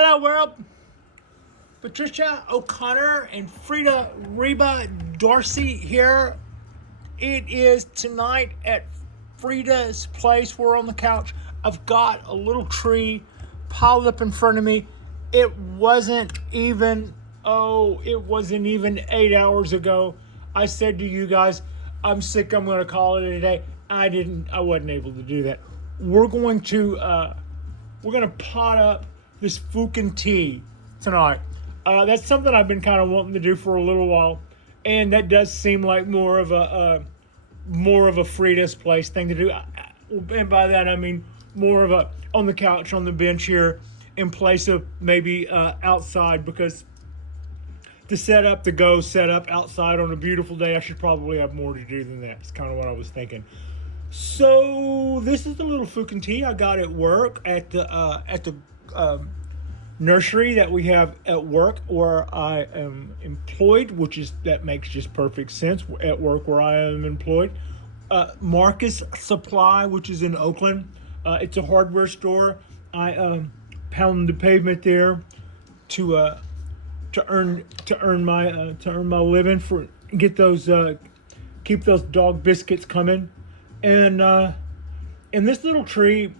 Hello world, Patricia O'Connor and Frida Reba Darcy here. It is tonight at Frida's place. We're on the couch. I've got a little tree piled up in front of me. It wasn't even 8 hours ago. I said to you guys, I'm sick, I'm gonna call it a day. I wasn't able to do that. We're gonna pot up this Fukien Tea tonight. That's something I've been kind of wanting to do for a little while, and that does seem like more of a Frida's place thing to do. And by that I mean more of a on the couch, on the bench here, in place of maybe outside, because to set up outside on a beautiful day, I should probably have more to do than that. It's kind of what I was thinking. So this is the little Fukien Tea I got at work at the nursery that we have at work where I am employed, that makes just perfect sense at work where I am employed. Marcus Supply, which is in Oakland. It's a hardware store. I pound the pavement there to earn my living, keep those dog biscuits coming. And this little tree,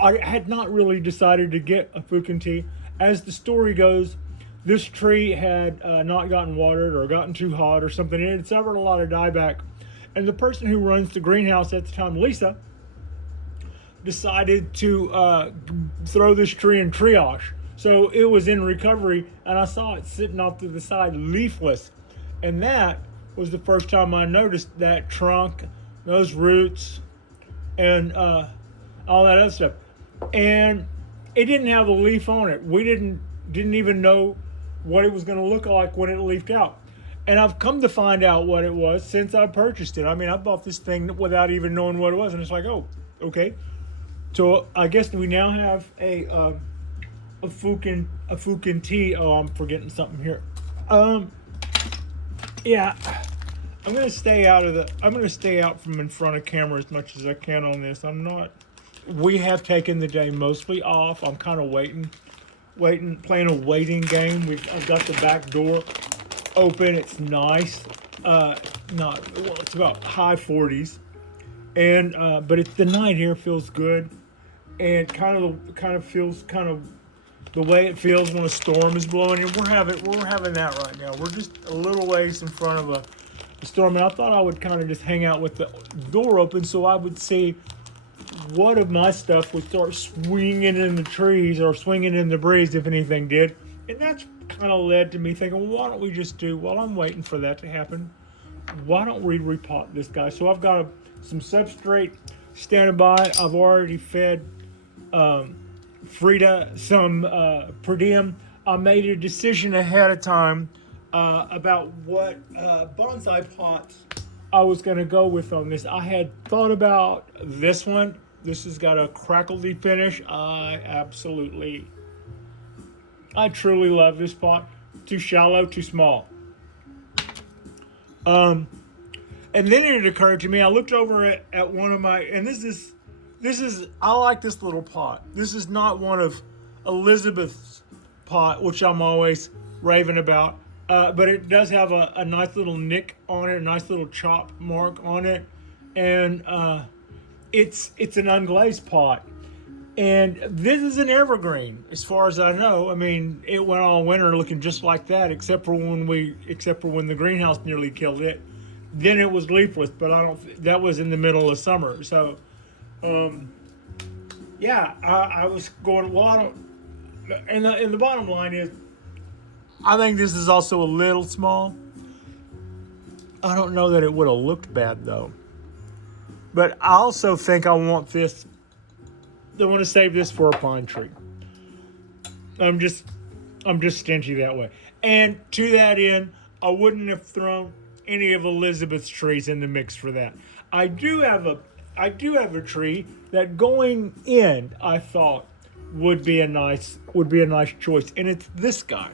I had not really decided to get a Fukien Tea. As the story goes, this tree had not gotten watered or gotten too hot or something. It had suffered a lot of dieback. And the person who runs the greenhouse at the time, Lisa, decided to throw this tree in triage. So it was in recovery, and I saw it sitting off to the side, leafless. And that was the first time I noticed that trunk, those roots, and all that other stuff. And it didn't have a leaf on it. We didn't even know what it was going to look like when it leafed out. And I've come to find out what it was since I purchased it. I mean, I bought this thing without even knowing what it was, and it's like, oh, okay. So I guess we now have a Fukien Tea. Oh, I'm forgetting something here. Yeah. I'm gonna stay out from in front of camera as much as I can on this. We have taken the day mostly off. I'm kind of waiting, playing a waiting game. I've got the back door open. It's nice. It's about high 40s, and but the night here feels good, and kind of feels the way it feels when a storm is blowing. And we're having that right now. We're just a little ways in front of a storm, and I thought I would kind of just hang out with the door open so I would see what of my stuff would start swinging in the trees or swinging in the breeze, if anything did. And that's kind of led to me thinking, well, why don't we just while I'm waiting for that to happen, why don't we repot this guy? So I've got some substrate standing by. I've already fed Frida some per diem. I made a decision ahead of time about what bonsai pots I was going to go with on this. I had thought about this one. This has got a crackledy finish. I truly love this pot. Too shallow, too small. And then it occurred to me, I looked over at one of my, and this is, I like this little pot. This is not one of Elizabeth's pot, which I'm always raving about. But it does have a nice little nick on it, a nice little chop mark on it. And it's an unglazed pot. And this is an evergreen, as far as I know. I mean, it went all winter looking just like that, except for when the greenhouse nearly killed it. Then it was leafless, but that was in the middle of summer. So, I was going, well, and the bottom line is, I think this is also a little small. I don't know that it would have looked bad though. But I also think I want to save this for a pine tree. I'm just stingy that way. And to that end, I wouldn't have thrown any of Elizabeth's trees in the mix for that. I do have a tree that going in I thought would be a nice choice, and it's this guy.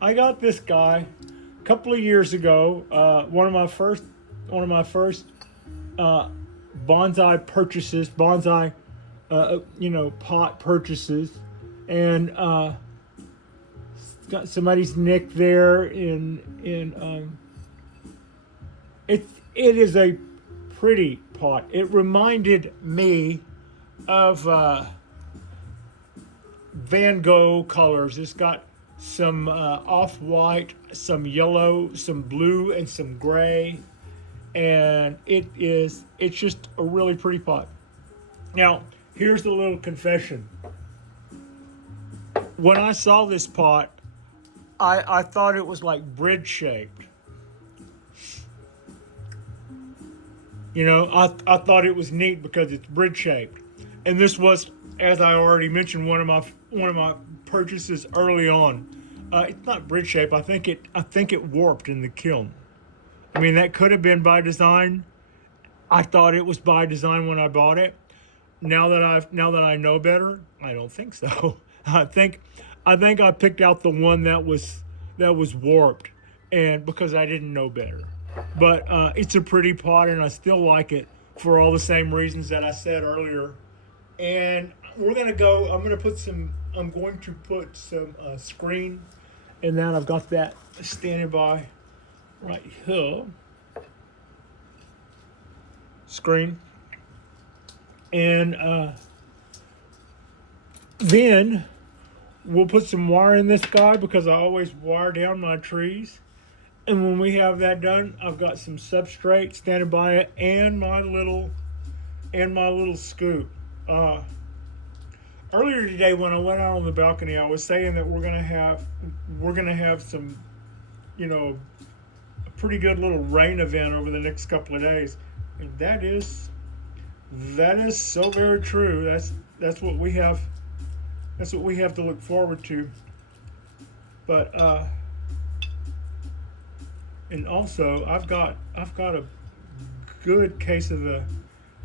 I got this guy a couple of years ago. One of my first bonsai purchases, pot purchases, and it's got somebody's nick there. It is a pretty pot. It reminded me of Van Gogh colors. It's got some off-white, some yellow, some blue, and some gray, and it's just a really pretty pot. Now, here's the little confession. When I saw this pot, I thought it was like bridge shaped. You know, I thought it was neat because it's bridge shaped, and this was, as I already mentioned, one of my purchases early on. It's not bridge shaped. I think it warped in the kiln. I mean, that could have been by design. I thought it was by design when I bought it. Now that I know better, I don't think so. I think I picked out the one that was warped, and because I didn't know better. But it's a pretty pot, and I still like it for all the same reasons that I said earlier. And I'm going to put some screen in that. I've got that standing by right here. Screen. And then we'll put some wire in this guy because I always wire down my trees. And when we have that done, I've got some substrate standing by it and my little scoop. Earlier today, when I went out on the balcony, I was saying that we're gonna have some, a pretty good little rain event over the next couple of days, and that is so very true. That's what we have. That's what we have to look forward to. But and also I've got a good case of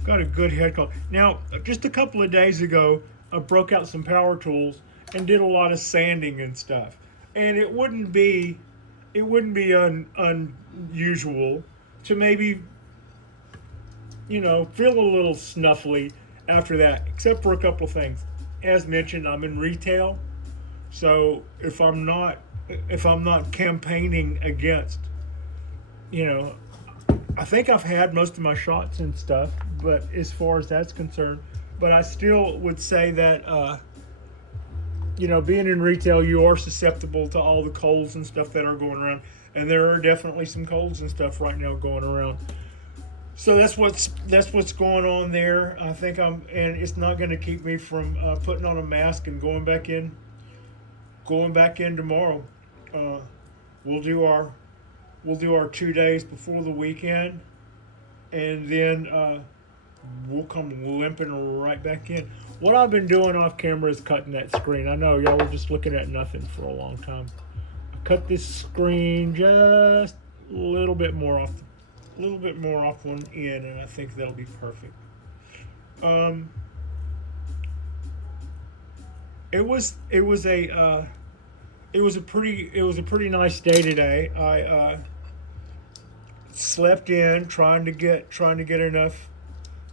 got a good head cold. Now, just a couple of days ago, I broke out some power tools and did a lot of sanding and stuff. And it wouldn't be unusual to maybe, feel a little snuffly after that, except for a couple of things. As mentioned, I'm in retail, so if I'm not campaigning against, I think I've had most of my shots and stuff, but as far as that's concerned, but I still would say that, being in retail, you are susceptible to all the colds and stuff that are going around, and there are definitely some colds and stuff right now going around. So that's what's going on there. I think and it's not going to keep me from putting on a mask and going back in tomorrow. We'll do our 2 days before the weekend, and then we'll come limping right back in. What I've been doing off camera is cutting that screen. I know y'all were just looking at nothing for a long time. I cut this screen just a little bit more off one end, and I think that'll be perfect. It was a pretty nice day today. I slept in trying to get enough.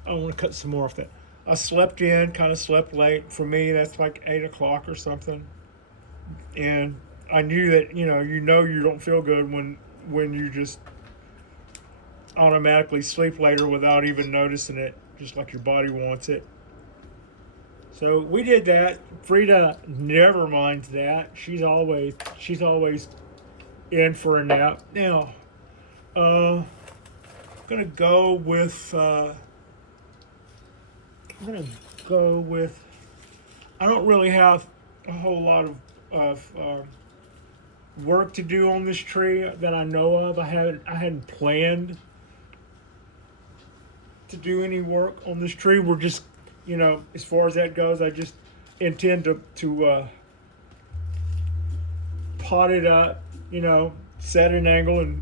I want to cut some more off that. I slept in, kind of slept late. For me, that's like 8 o'clock or something. And I knew that you don't feel good when you just automatically sleep later without even noticing it, just like your body wants it. So we did that. Frida never minds that. She's always in for a nap. Now, I'm gonna go with. I don't really have a whole lot of work to do on this tree that I know of. I hadn't planned to do any work on this tree. We're just, as far as that goes, I just intend to pot it up, set an angle and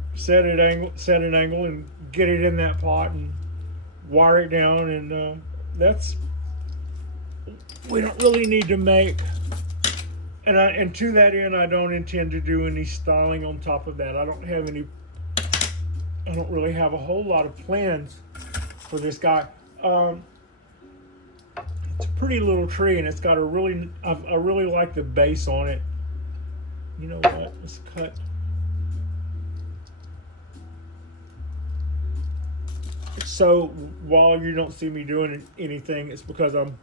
get it in that pot and wire it down, and we don't really need to make, and to that end, I don't intend to do any styling on top of that. I don't really have a whole lot of plans for this guy. It's a pretty little tree, and it's got a really, I really like the base on it. You know what? Let's cut. So while you don't see me doing anything, it's because I'm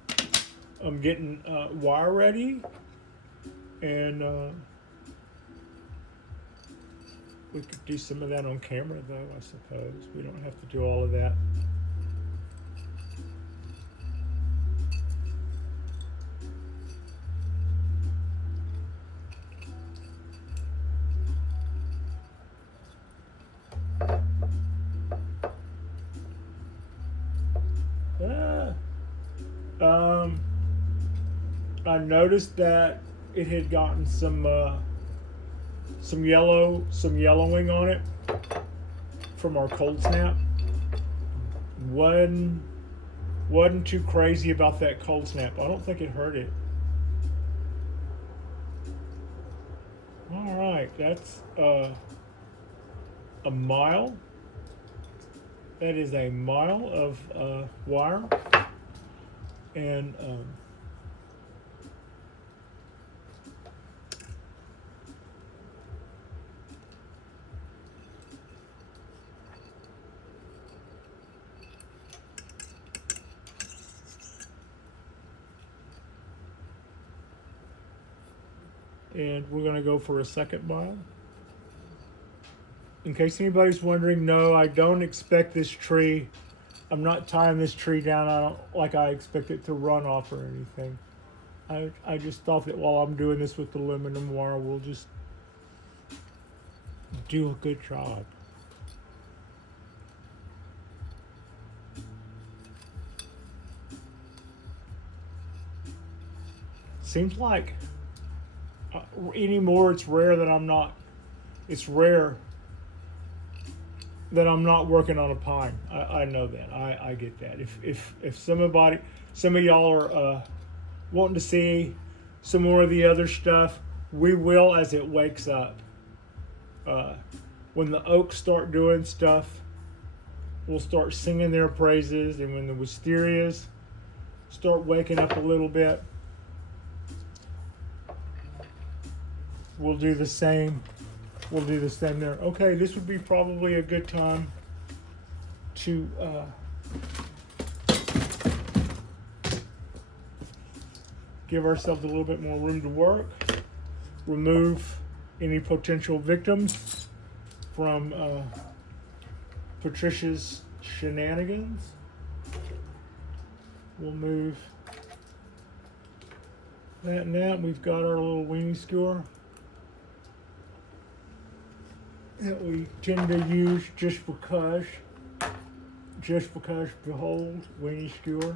getting wire ready, and we could do some of that on camera, though. I suppose we don't have to do all of that. I noticed that it had gotten some yellowing on it from our cold snap. Wasn't too crazy about that cold snap. I don't think it hurt it. All right, that's a mile. That is a mile of wire, and we're going to go for a second mile. In case anybody's wondering, no, I don't expect this tree. I'm not tying this tree down like I expect it to run off or anything. I just thought that while I'm doing this with the aluminum wire, we'll just do a good job. Seems like anymore it's rare that I'm not. It's rare that I'm not working on a pine. I know that. I get that. If some of y'all are wanting to see some more of the other stuff, we will as it wakes up. When the oaks start doing stuff, we'll start singing their praises, and when the wisterias start waking up a little bit, we'll do the same. We'll do the same there. Okay, this would be probably a good time to give ourselves a little bit more room to work, remove any potential victims from Patricia's shenanigans. We'll move that now. We've got our little weenie skewer that we tend to use just because, behold, weenie skewer.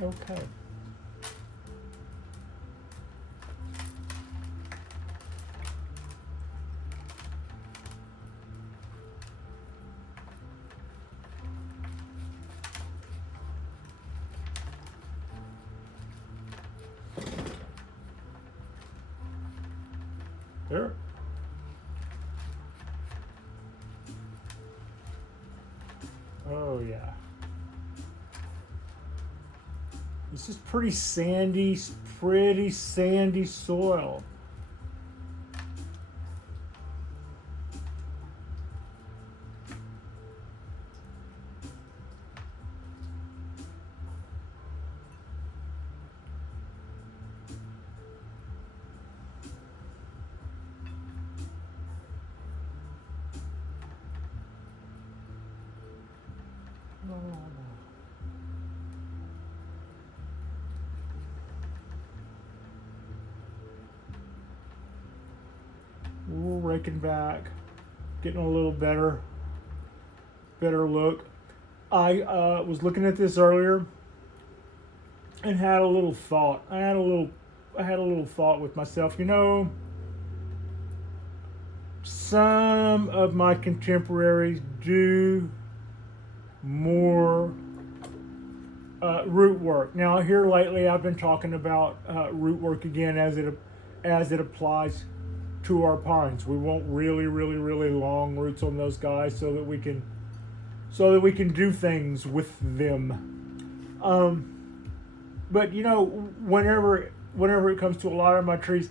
Okay. There. Oh yeah. This is pretty sandy soil. We're raking back, getting a little better look. I was looking at this earlier and had a little thought. I had a little thought with myself. You know, some of my contemporaries do more root work. Now here lately I've been talking about root work again as it applies to our pines. We want really long roots on those guys so that we can do things with them. But you know, whenever it comes to a lot of my trees,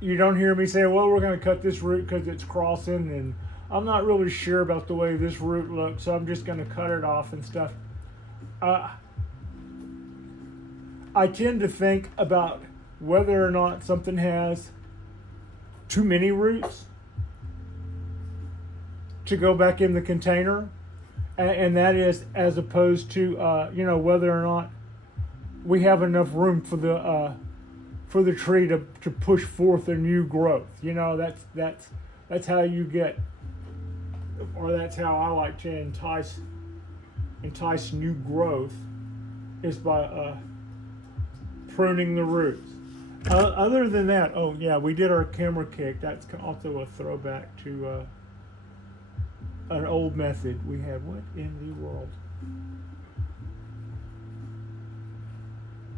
you don't hear me say, well, we're going to cut this root because it's crossing, and I'm not really sure about the way this root looks, so I'm just going to cut it off and stuff. I tend to think about whether or not something has too many roots to go back in the container, and that is as opposed to you know, whether or not we have enough room for the tree to push forth a new growth. You know, that's how you get, or that's how I like to entice new growth, is by pruning the roots. Other than that, oh yeah, we did our camera kick. That's also a throwback to an old method we had. What in the world?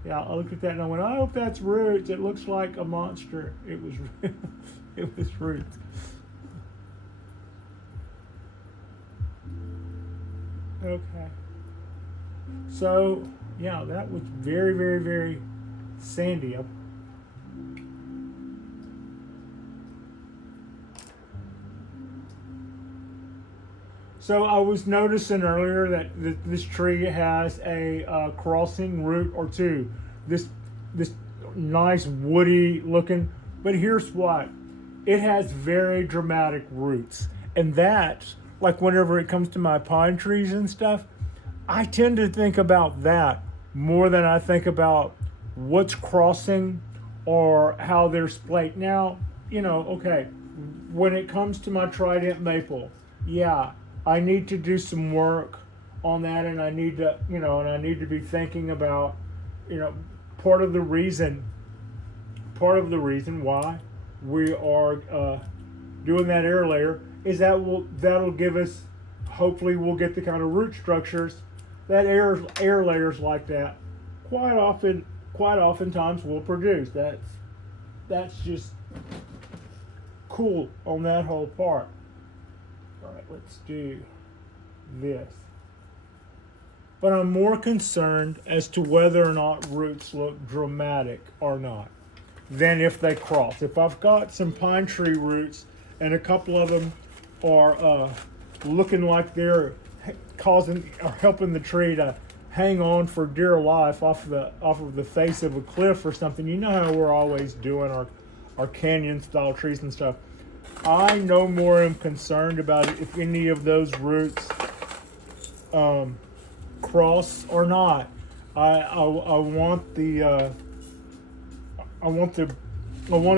Yeah, I looked at that and I went, I hope that's roots. It looks like a monster. It was it was roots. Okay. So yeah, that was very sandy. So I was noticing earlier that this tree has a crossing root or two. This nice woody looking, but here's what. It has very dramatic roots. And that's, like whenever it comes to my pine trees and stuff, I tend to think about that more than I think about what's crossing or how they're splayed. Now, you know, okay, when it comes to my trident maple, yeah, I need to do some work on that, and I need to, you know, and I need to be thinking about, you know, part of the reason why we are doing that air layer is that'll give us, hopefully we'll get the kind of root structures that air layers like that quite oftentimes will produce. That's just cool on that whole part. All right, let's do this. But I'm more concerned as to whether or not roots look dramatic or not than if they cross. If I've got some pine tree roots and a couple of them are looking like they're helping the tree to hang on for dear life off of the face of a cliff or something, you know how we're always doing our canyon style trees and stuff. I no more am concerned about it if any of those roots cross or not. I want to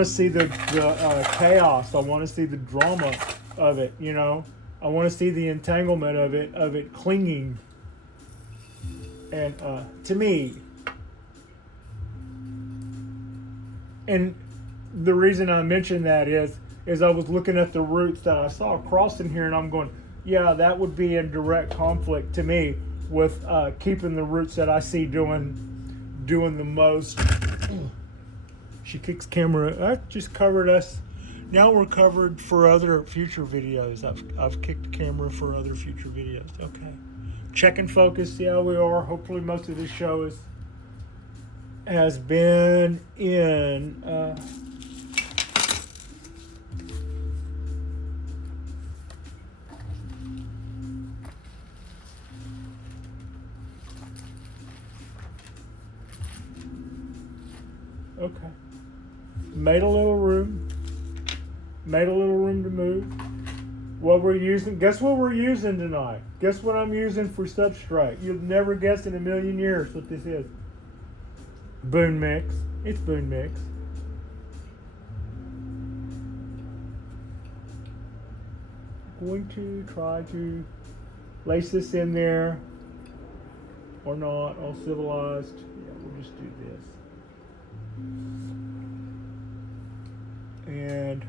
see the chaos. I want to see the drama of it. You know, I want to see the entanglement of it clinging. And to me, and the reason I mention that is I was looking at the roots that I saw crossing here, and I'm going, yeah, that would be in direct conflict to me with keeping the roots that I see doing the most. She kicks camera. That just covered us. Now we're covered for other future videos. I've kicked camera for other future videos. Okay. Check and focus. Yeah, we are. Hopefully most of this show has been in okay. Made a little room to move. What we're using, guess what we're using tonight? Guess what I'm using for substrate? You'll never guess in a million years what this is. Boon mix. It's boon mix. Going to try to lace this in there or not, all civilized. Yeah, we'll just do this. And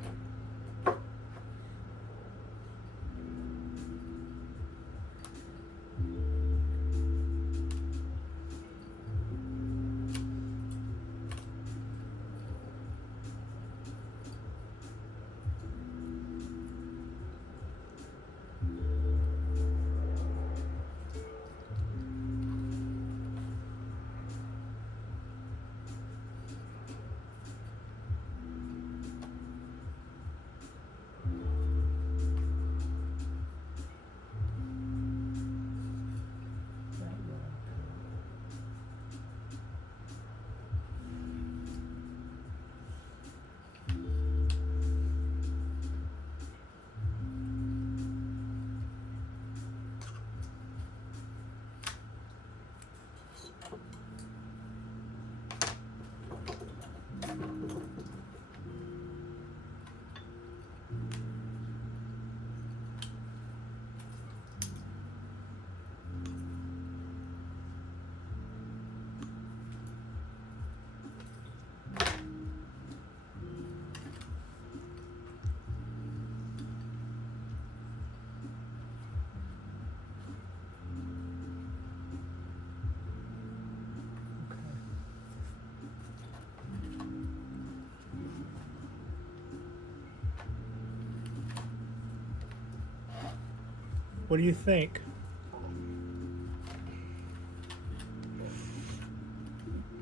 What do you think?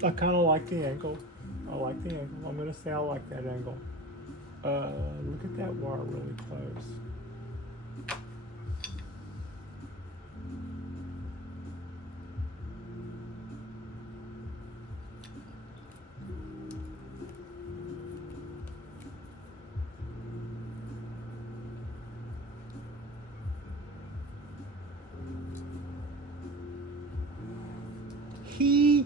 I kind of like the angle. I like the angle. I'm gonna say I like that angle. Look at that wire really close. He.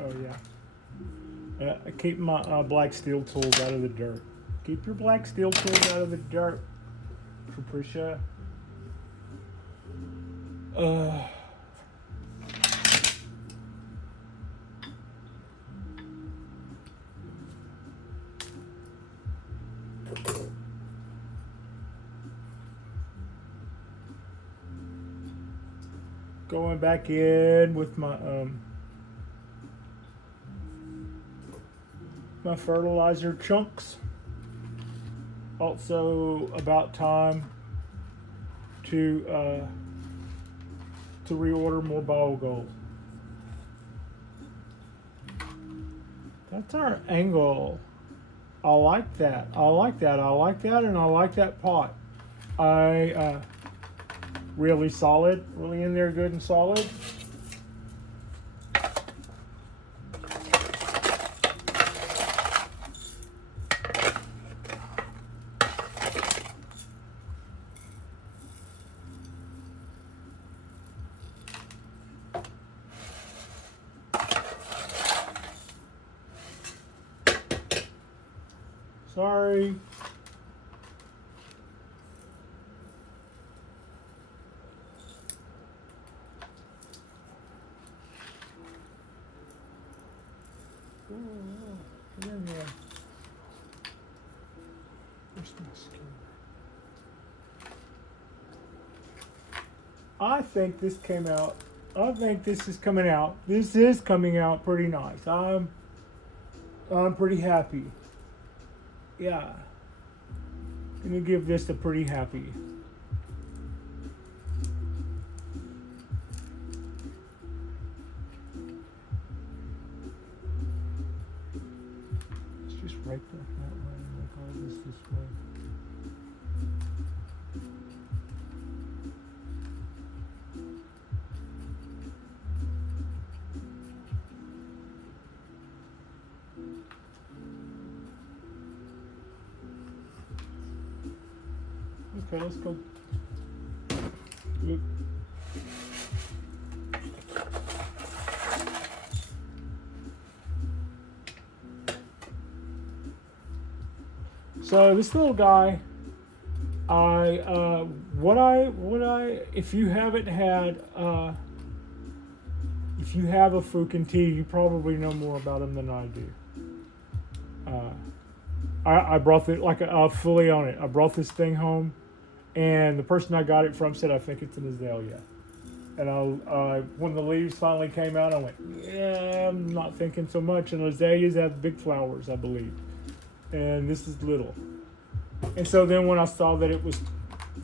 Oh yeah. I keep my black steel tools out of the dirt. Keep your black steel tools out of the dirt, Patricia. Going back in with my my fertilizer chunks. Also about time to reorder more bottle gold. That's our angle. I like that. I like that. I like that, and I like that pot. Really solid, really in there, good and solid. Sorry. Get in there. Where's my skin? I think this came out. I think this is coming out. This is coming out pretty nice. I'm pretty happy. Yeah. Gonna give this a pretty happy. Let's just right that way and make all this way. Okay, let's go. Look. So this little guy, if you haven't had, if you have a Fukien Tea, you probably know more about him than I do. I brought it like fully on it. I brought this thing home. And the person I got it from said, I think it's an azalea. And when the leaves finally came out, I went, yeah, I'm not thinking so much. And azaleas have big flowers, I believe. And this is little. And so then when I saw that it was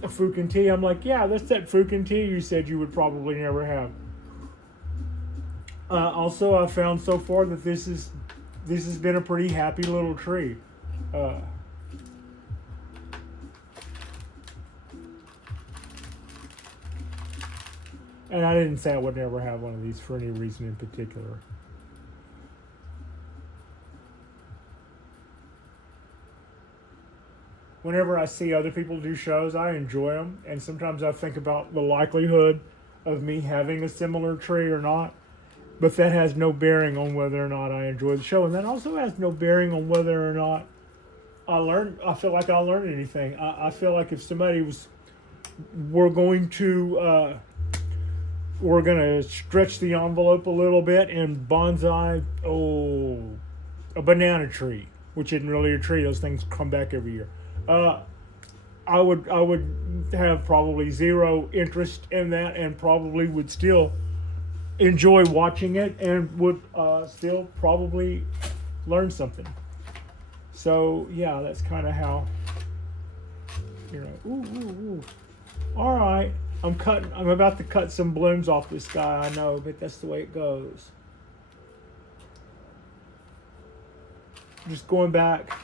a Fukien Tea, I'm like, yeah, that's that Fukien Tea you said you would probably never have. Also, I found so far that this has been a pretty happy little tree. And I didn't say I would never have one of these for any reason in particular. Whenever I see other people do shows, I enjoy them. And sometimes I think about the likelihood of me having a similar tree or not. But that has no bearing on whether or not I enjoy the show. And that also has no bearing on whether or not I feel like I learned anything. I feel like if somebody we're going to stretch the envelope a little bit and bonsai, a banana tree, which isn't really a tree. Those things come back every year. I would have probably zero interest in that, and probably would still enjoy watching it, and would still probably learn something. So yeah, that's kind of how, you know. Ooh, ooh, ooh. All right, I'm about to cut some blooms off this guy. I know, but that's the way it goes. Just going back,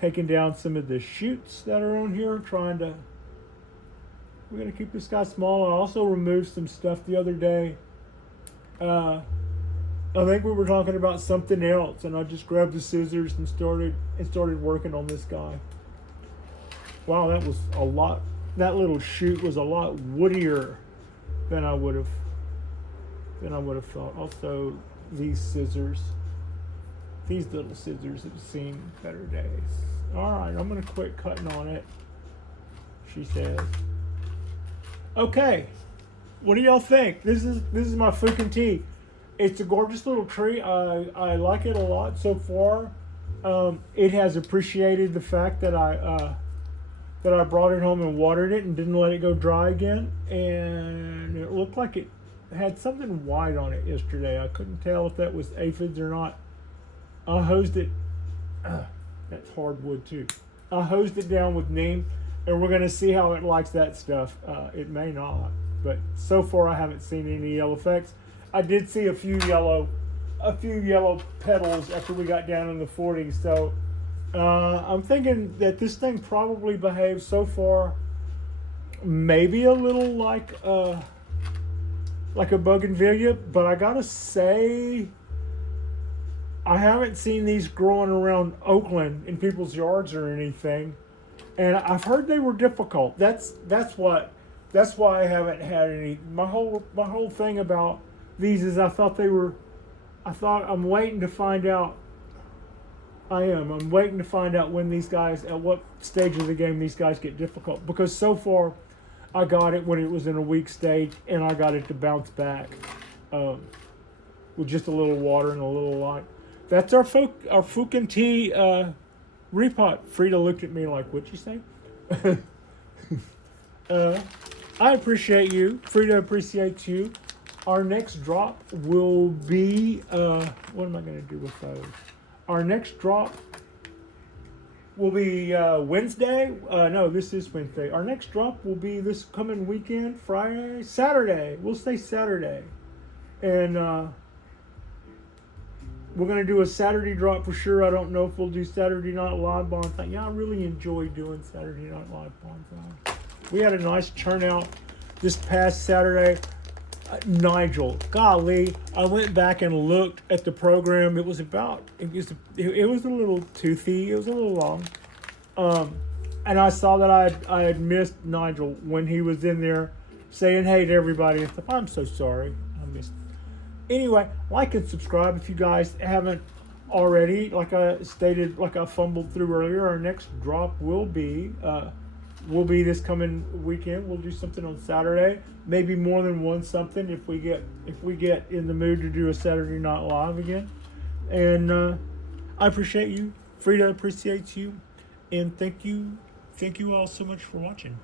taking down some of the shoots that are on here, we're going to keep this guy small. I also removed some stuff the other day. I think we were talking about something else, and I just grabbed the scissors and started working on this guy. Wow, that was a lot. That little shoot was a lot woodier than I would have thought. Also, these little scissors have seen better days. All right, I'm gonna quit cutting on it, she says. Okay, what do y'all think? This is my Fukien Tea. It's a gorgeous little tree. I like it a lot so far. It has appreciated the fact that I brought it home and watered it and didn't let it go dry again. And it looked like it had something white on it yesterday. I couldn't tell if that was aphids or not. I hosed it. That's hardwood too. I hosed it down with neem, and we're gonna see how it likes that stuff. It may not, but so far I haven't seen any ill effects. I did see a few yellow petals after we got down in the 40s. So I'm thinking that this thing probably behaves so far maybe a little like a bougainvillea, but I gotta say, I haven't seen these growing around Oakland in people's yards or anything, and I've heard they were difficult. That's why I haven't had any. My whole thing about these is I'm waiting to find out. I'm waiting to find out when these guys, at what stage of the game these guys get difficult, because so far I got it when it was in a weak state, and I got it to bounce back with just a little water and a little light. That's our Fukien Tea repot. Frida looked at me like, what'd you say? I appreciate you. Frida appreciates you. Our next drop will be, what am I going to do with those? Our next drop will be Wednesday. No, this is Wednesday. Our next drop will be this coming weekend, Saturday. We'll say Saturday. And we're going to do a Saturday drop for sure. I don't know if we'll do Saturday Night Live Bonsai. Yeah, I really enjoy doing Saturday Night Live Bonsai. We had a nice turnout this past Saturday. Nigel, golly, I went back and looked at the program. It was a little toothy. It was a little long. And I saw that I had missed Nigel when he was in there saying hey to everybody and stuff. I'm so sorry. I missed. Anyway, like and subscribe if you guys haven't already. Like I stated, like I fumbled through earlier, our next drop will be this coming weekend. We'll do something on Saturday, maybe more than one something if we get in the mood to do a Saturday Night Live again. And I appreciate you. Frida appreciates you, and thank you all so much for watching.